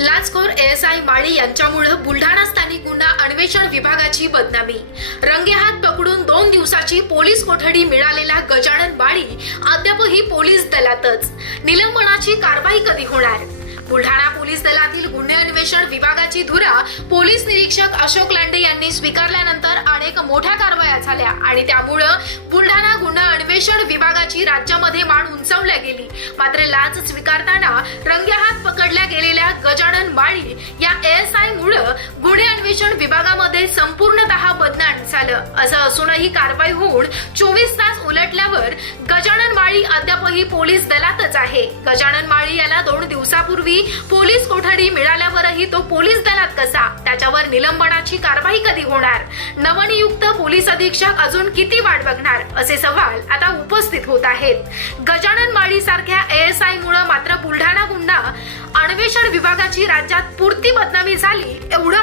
लाचखोर S I माळी यांच्यामुळे बुलढाणा स्थानिक गुन्हा अन्वेषण विभागाची बदनामी. रंगेहात पकडून दोन दिवसाची पोलीस कोठडी मिळालेला गजानन माळी अद्यापही पोलीस दलातच. निलंबनाची कारवाई कधी होणार? बुलढाणा पोलीस दलातील गुन्हे अन्वेषण विभागाची धुरा पोलीस निरीक्षक अशोक लांडे यांनी स्वीकारल्यानंतर अनेक मोठ्या कारवाया झाल्या आणि त्यामुळं बुलढाणा गुन्हा अन्वेषण विभागाची राज्यामध्ये मान उंचावल्या गेली. मात्र लाच स्वीकारताना गजानन या एएसआय मुळे गुन्हे अन्वेषण विभागामध्ये संपूर्णतः बदनाम झालं. असं असूनही कारवाई होऊन चोवीस तास उलटल्यावर गजानन माळी अद्यापही पोलीस दलातच आहे. गजानन माळी याला दोन दिवसापूर्वी पोलीस कोठडी मिळाल्यावरही तो पोलीस दलात कसा? त्याच्यावर निलंबनाची कारवाई कधी होणार? नवनियुक्त पोलीस अधीक्षक अजून किती वाट बघणार? असे सवाल आता उपस्थित होत आहेत. गजानन माळी सारख्या एएसआय मुळे मात्र बुलढाणा अन्वेषण विभागाची राज्यात पुरती बदनामी झाली एवढं